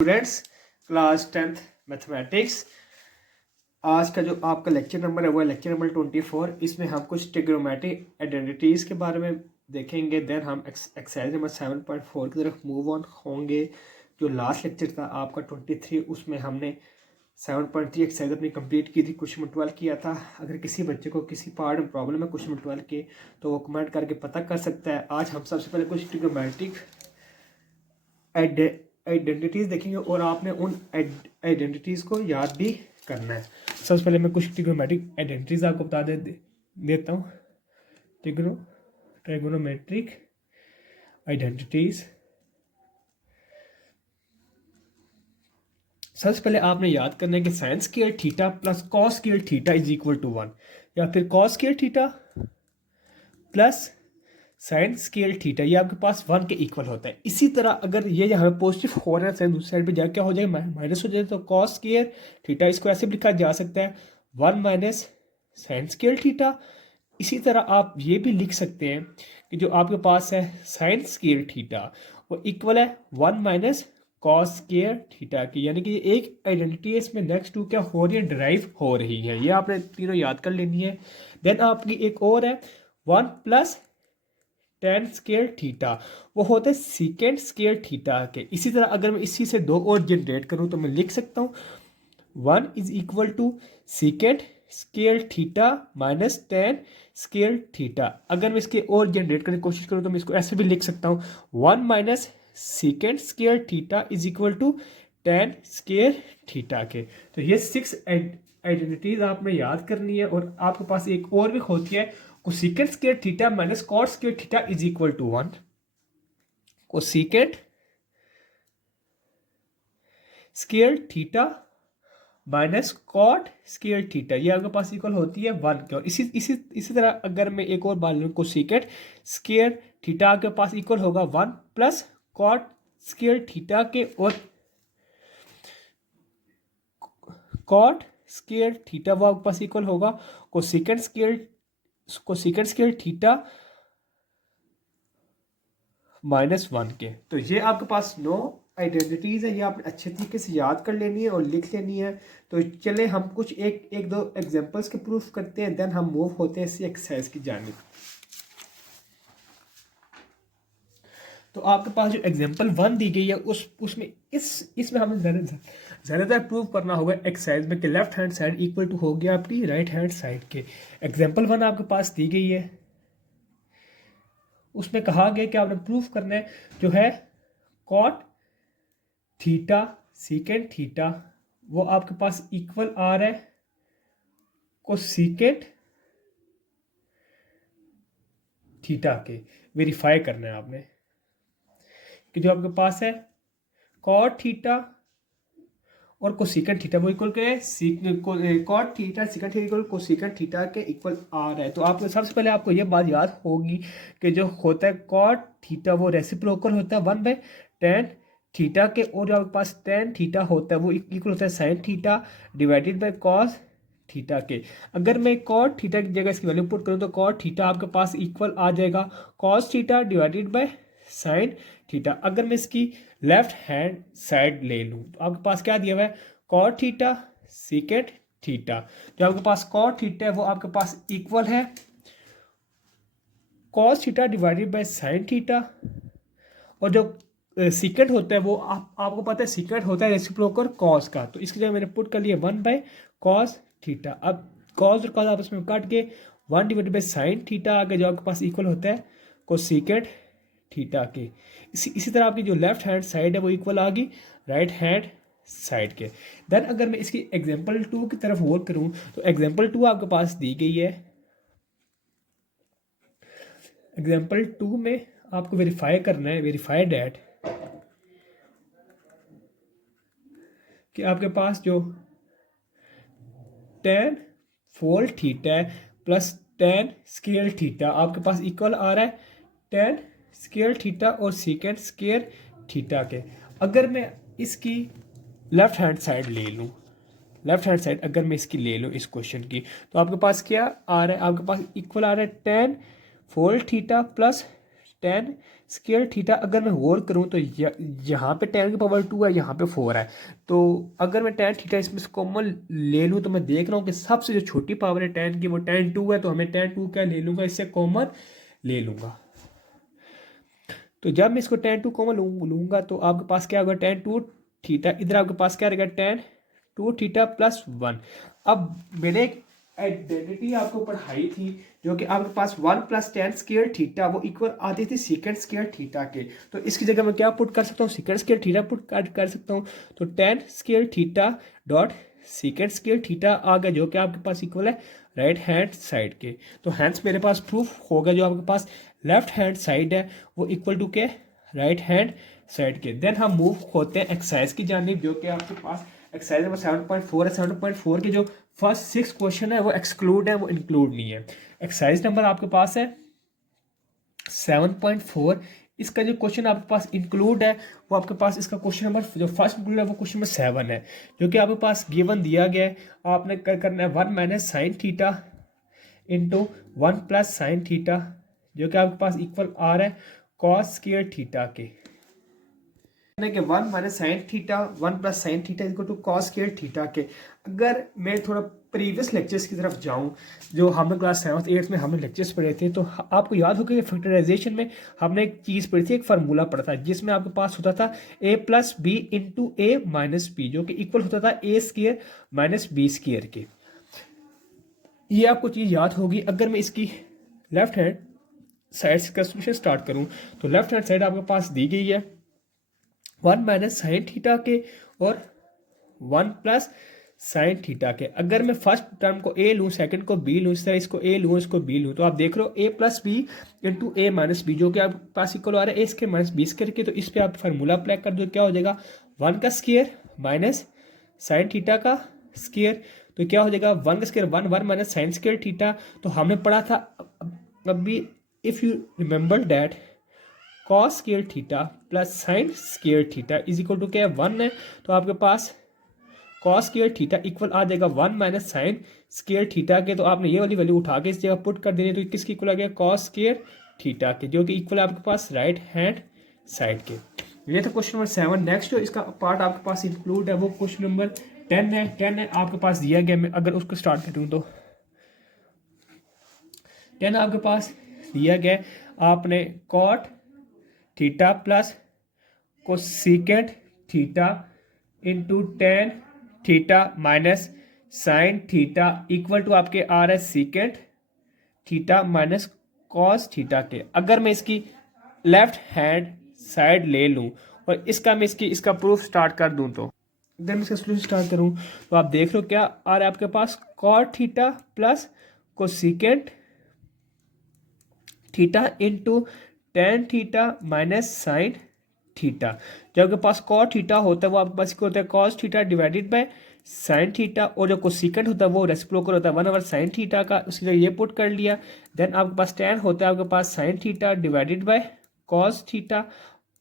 Students class 10th mathematics. आज का जो आपका लेक्चर नंबर है वो है लेक्चर नंबर 24। इसमें हम कुछ ट्रिग्नोमेट्रिक आइडेंटिटीज़ के बारे में देखेंगे। देन हम एक्सरसाइज नंबर 7.4 की तरफ मूव ऑन होंगे। जो लास्ट लेक्चर था आपका 23, उसमें हमने 7.3 एक्सरसाइज अपनी कंप्लीट की थी, क्वेश्चन नंबर 12 किया था। अगर किसी बच्चे को किसी पार्ट में प्रॉब्लम है क्वेश्चन नंबर 12 के, तो वो कमेंट करके पता कर सकता है। आज हम सबसे पहले कुछ ट्रिग्नोमेट्रिक आइडेंटिटीज़ देखेंगे और आपने उन आइडेंटिटीज़ को याद भी करना है। सबसे पहले मैं कुछ ट्रिग्नोमेट्रिक आइडेंटिटीज़ आपको बता देता हूँ। ट्रिग्नोमेट्रिक आइडेंटिटीज़, सबसे पहले आपने याद करना है कि sine square theta plus cos square theta is equal to 1, या फिर cos square theta plus sine square theta ये आपके पास 1 के इक्वल होता है। इसी तरह अगर ये यहाँ पॉजिटिव हो रहा है दूसरी साइड पे जाकर क्या हो जाएगा, माइनस हो जाएगा। तो कॉस स्केल थीटा इसको ऐसे भी लिखा जा सकता है 1 माइनस साइन स्केल थीटा। इसी तरह आप ये भी लिख सकते हैं कि जो आपके पास है साइन स्केल थीटा वो इक्वल है 1 माइनस कॉस स्केल थीटा की। यानी कि ये एक आइडेंटिटी है, इसमें नेक्स्ट टू क्या हो रही है, डिराइव हो रही है। ये आपने तीनों याद कर लेनी है। देन आपकी एक और है 1 प्लस टेन स्केल थीटा, वो होते हैं सीकेंड स्केल थीटा के। इसी तरह अगर मैं इसी से दो और जनरेट करूं तो मैं लिख सकता हूं 1 is equal to secant square theta minus tan square theta. अगर मैं इसके और जनरेट करने की कोशिश करूं तो मैं इसको ऐसे भी लिख सकता हूं 1 minus secant square theta is equal to tan square theta के। तो ये 6 आइडेंटिटीज आपने याद करनी है। और आपके पास एक और भी होती है cosecant square theta minus cot square theta is equal to 1। Cosecant square theta minus cot square theta ये आपके पास इक्वल होती है 1 के। और इसी तरह अगर मैं एक और बात लूँ, कोसेकेंट स्क्वायर थीटा आपके पास इक्वल होगा 1 प्लस कॉट स्क्वायर थीटा के, और कॉट स्क्वायर थीटा वो आपके पास इक्वल होगा कोसेकेंट स्क्वायर थीटा -1 के। तो ये आपके पास 9 आइडेंटिटीज है, ये आपने अच्छे तरीके से याद कर लेनी है और लिख लेनी है। तो चले हम कुछ एक दो एग्जांपल्स के प्रूफ करते हैं, देन हम मूव होते हैं इसी एक्सरसाइज की जानिब। तो आपके पास जो एग्जांपल 1 दी गई है उसमें इसमें हमें ज़्यादातर प्रूव करना होगा एक्सरसाइज में कि left hand side equal to हो गया आपकी राइट हैंड साइड के। एग्जाम्पल 1 आपके पास दी गई है, उसमें कहा गया कि आपने प्रूफ करना है जो है कॉट थीटा सीकेंट थीटा वो आपके पास इक्वल आ रहा है कोसेकेंट थीटा के। वेरीफाई करना है आपने कि जो आपके पास है कॉट थीटा और कोसेकेंट थीटा वो इक्वल के cot theta secant theta equal cosecant theta के इक्वल आ रहा है। तो आप सबसे पहले आपको ये बात याद होगी कि जो होता है कॉट थीटा वो रेसिप्रोकल होता है 1/tan थीटा के, और जो आपके पास tan थीटा होता है वो इक्वल होता है sin theta divided bye cos theta के। अगर मैं कॉट थीटा की जगह इसकी वैल्यू पुट करूँ तो कॉट थीटा आपके पास इक्वल आ जाएगा cos theta divided bye sin theta. अगर मैं इसकी लेफ्ट हैंड साइड ले लूँ तो आपके पास क्या दिया हुआ है कॉट थीटा सीकेंट थीटा। जो आपके पास कॉट थीटा है वो आपके पास इक्वल है cos theta divided bye sin theta, और जो सीकेंट होता है वो आपको पता है सीकेंट होता है रेसिप्रोकल कॉस का। तो इसके लिए मैंने पुट कर लिया 1/cos थीटा। अब कॉस और कॉस आपस में काट के 1 डिवाइडेड बाय sin थीटा आगे जो आपके पास इक्वल होता है कोसेकेंट थीटा के। इसी तरह आपकी जो लेफ्ट हैंड साइड है वो इक्वल आ गई राइट हैंड साइड के। देन अगर मैं इसकी एग्जांपल 2 की तरफ वर्क करूं तो एग्जांपल 2 आपके पास दी गई है। एग्जांपल 2 में आपको वेरीफाई करना है, वेरीफाई डैट कि आपके पास जो tan फोल्ड थीटा है प्लस tan स्केल थीटा आपके पास इक्वल आ रहा है tan स्केल थीटा और सीकेंट स्केल थीटा के। अगर मैं इसकी लेफ्ट हैंड साइड ले लूँ, लेफ्ट हैंड साइड अगर मैं इसकी ले लूँ इस क्वेश्चन की, तो आपके पास क्या आ रहा है, आपके पास इक्वल आ रहा है tan fold theta plus ten square theta अगर मैं गौर करूँ तो यहाँ पे 10 की पावर 2 है, यहाँ पे 4 है। तो अगर मैं टेन थीटा इसमें से कॉमन ले लूँ तो मैं देख रहा हूँ कि सबसे जो छोटी पावर है 10 की वो टेन 2 है, तो हमें टेन 2 क्या ले लूँगा, इससे कॉमन ले लूँगा। तो जब मैं इसको टेन 2 कॉमन लूँगा तो आपके पास क्या होगा, टेन 2 थीटा, इधर आपके पास क्या रहेगा, टेन 2 थीटा प्लस 1। अब मैंने एक आइडेंटिटी आपको पढ़ाई थी जो कि आपके पास 1 प्लस टेन स्केयर थीटा वो इक्वल आती थी सेकेंड स्केयर थीटा के। तो इसकी जगह मैं क्या पुट कर सकता हूँ, सेकेंड स्केयर थीटा पुट कर सकता हूँ। तो tan square theta dot second square theta आ गया जो कि आपके पास इक्वल है राइट हैंड साइड के। तो हैंड्स मेरे पास प्रूफ होगा जो आपके पास लेफ्ट हैंड साइड है वो इक्वल टू के राइट हैंड साइड के। देन हम मूव होते हैं एक्सरसाइज की जानिब जो कि आपके पास एक्सरसाइज नंबर 7.4 है। 7.4 के जो फर्स्ट 6 क्वेश्चन है वो एक्सक्लूड है, वो इंक्लूड नहीं है। एक्सरसाइज नंबर आपके पास है 7.4। इसका जो क्वेश्चन आपके पास इंक्लूड है वो आपके पास इसका क्वेश्चन नंबर जो फर्स्ट इंक्लूड है वो क्वेश्चन नंबर 7 है जो कि आपके पास गिवन दिया गया है। आपने करना है 1 minus sine theta into 1 plus sine theta जो कि आपके पास इक्वल आ रहा है कॉस स्क्वायर थीटा के। कि 1 minus sine theta 1 plus sine theta equal to cos square theta के। अगर मैं थोड़ा प्रीवियस लेक्चर्स की तरफ जाऊं जो हमने क्लास 7th 8th में हमने लेक्चर्स पढ़े थे तो आपको याद होगा कि फैक्टराइजेशन में हमने एक चीज़ पढ़ी थी, एक फार्मूला पढ़ा था जिसमें आपके पास होता था a plus B into A minus B जो कि इक्वल होता था A square minus B square के। ये आपको चीज़ याद होगी। अगर मैं इसकी लेफ्ट हैंड साइड का सोल्यूशन स्टार्ट करूं तो लेफ्ट हैंड साइड आपके पास दी गई है 1 माइनस साइन थीटा के और 1 प्लस साइन थीटा के। अगर मैं फर्स्ट टर्म को ए लूँ, सेकंड को बी लूँ, इस तरह इसको ए लूँ, इसको बी लूँ, तो आप देख रहे हो ए plus B into A minus B जो कि आपके पास इक्वल आ रहा है ए स्क्वायर माइनस बी स्क्वायर के। तो इस पर आप फार्मूला अप्लाई कर दो, क्या हो जाएगा 1 का स्क्वायर माइनस साइन थीटा का स्क्वायर। तो क्या हो जाएगा 1 का square 1 1 minus sine square theta. तो हमने पढ़ा था अभी if you remember that cos square theta plus sine square theta is equal to क्या है 1 है। तो आपके पास कॉस स्क्वायर थीटा इक्वल आ जाएगा 1 माइनस साइन स्क्वायर थीटा के। तो आपने ये वाली वैल्यू उठा के इस जगह पुट कर देनी, तो किसकी इक्वल आ गया कॉस स्क्वायर थीटा के जो कि इक्वल है आपके पास राइट हैंड साइड के। ये था क्वेश्चन नंबर 7। नेक्स्ट जो इसका पार्ट आपके पास इंक्लूड है वो क्वेश्चन नंबर 10 है। 10 है आपके पास दिया गया, मैं अगर उसको स्टार्ट करूँ तो 10 आपके पास दिया गया आपने cot theta plus cosecant theta into tan theta minus sine theta equal to आपके आ रहा है secant theta minus cos theta के। अगर मैं इसकी लेफ्ट हैंड साइड ले लूँ और इसका मैं इसका प्रूफ स्टार्ट कर दूँ तो अगर मैं इसका सोल्यूशन स्टार्ट करूँ तो आप देख रहे हो क्या आ रहा है आपके पास cot theta plus cosecant theta into tan theta minus sine theta. जो आपके पास कॉट थीटा होता है वो आपके पास क्या होता है cos theta divided by sine theta, और जो कोसेकेंट होता है वो रेसिप्रोकल होता है 1 ओवर साइन थीटा का, उसकी जगह ये पुट कर लिया। देन आपके पास टेन होता है आपके पास sine theta divided by cos theta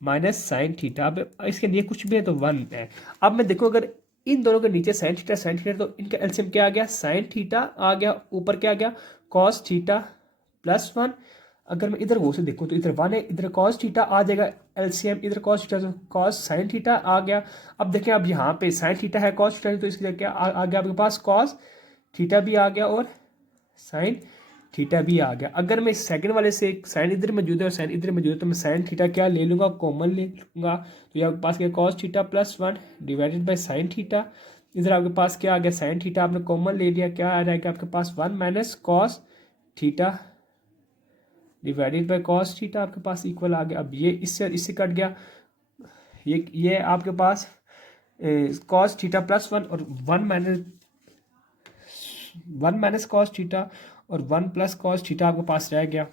minus sine theta. अब इसके लिए कुछ भी है तो 1 है। अब मैं देखो अगर इन दोनों के नीचे साइन थीटा तो इनका एलसीएम क्या आ गया साइन थीटा आ गया, ऊपर क्या आ गया कॉस थीटा प्लस 1। अगर मैं इधर वो से देखूँ तो इधर 1 है, इधर कॉस थीटा आ जाएगा एलसीएम, इधर कॉस थीटा तो कॉस साइन थीटा आ गया। अब देखें अब यहाँ पे साइन थीटा है कॉस थीटा तो इसकी जगह क्या आ गया आपके पास कॉस थीटा भी आ गया और साइन थीटा भी आ गया। अगर मैं सेकंड वाले से साइन इधर मौजूद है और साइन इधर मौजूद है तो मैं साइन थीटा क्या ले लूँगा कॉमन ले लूँगा। तो ये आपके पास क्या cos theta plus 1 divided by sine theta. इधर आपके पास क्या आ गया साइन थीटा आपने कॉमन ले लिया, क्या आ जाएगा आपके पास 1 minus cos theta divided by cos theta आपके पास इक्वल आ गया। अब ये इससे कट गया, ये आपके पास कॉस थीटा प्लस 1 और 1 माइनस कॉस थीटा और 1 प्लस कॉस थीटा आपके पास रह गया।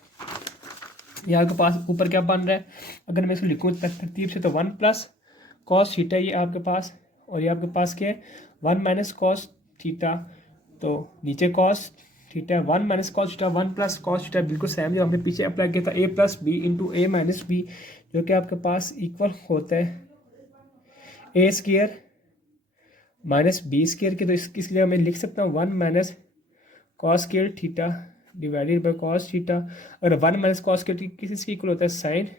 ये आपके पास ऊपर क्या बन रहा है अगर मैं इसको लिखूँ तरतीब से तो 1 प्लस कॉस थीटा ये आपके पास, और ये आपके पास क्या है 1 माइनस कॉस थीटा, तो नीचे cos theta 1 minus cos theta 1 plus cos theta बिल्कुल सेम जो हमने पीछे अप्लाई किया था ए plus B into A minus B जो कि आपके पास इक्वल होता है ए स्क्वायर माइनस बी स्क्वायर के। तो इसकी जगह मैं लिख सकता हूँ 1 minus cos square theta divided by cos theta. अगर 1 माइनस कॉस स्क्वायर किसी इक्वल होता है sign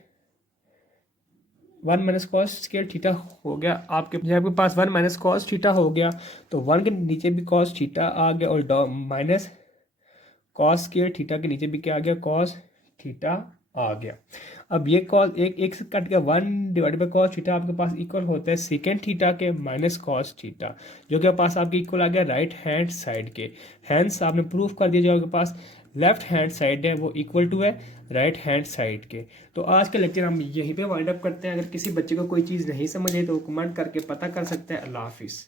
1 minus cos square theta हो गया आपके, जब आपके पास 1 माइनस कॉस थीटा हो गया तो 1 के नीचे भी कॉस थीटा आ गया और माइनस कॉस स्क्वायर थीटा के नीचे भी क्या आ गया, कॉस थीटा आ गया। अब ये कॉस एक से कट गया, 1 डिवाइडेड बाई कॉस थीटा आपके पास इक्वल होता है सेकेंड थीटा के माइनस कॉस थीटा, जो कि पास आपके इक्वल आ गया राइट हैंड साइड के। हैंस आपने प्रूफ कर दिया जो आपके पास लेफ्ट हैंड साइड है वो इक्वल टू है राइट हैंड साइड के। तो आज का लेक्चर हम यहीं पे वाइंड अप करते हैं। अगर किसी बच्चे को कोई चीज़ नहीं समझ आई तो कमेंट करके पता कर सकते हैं। अल्लाह हाफिज़।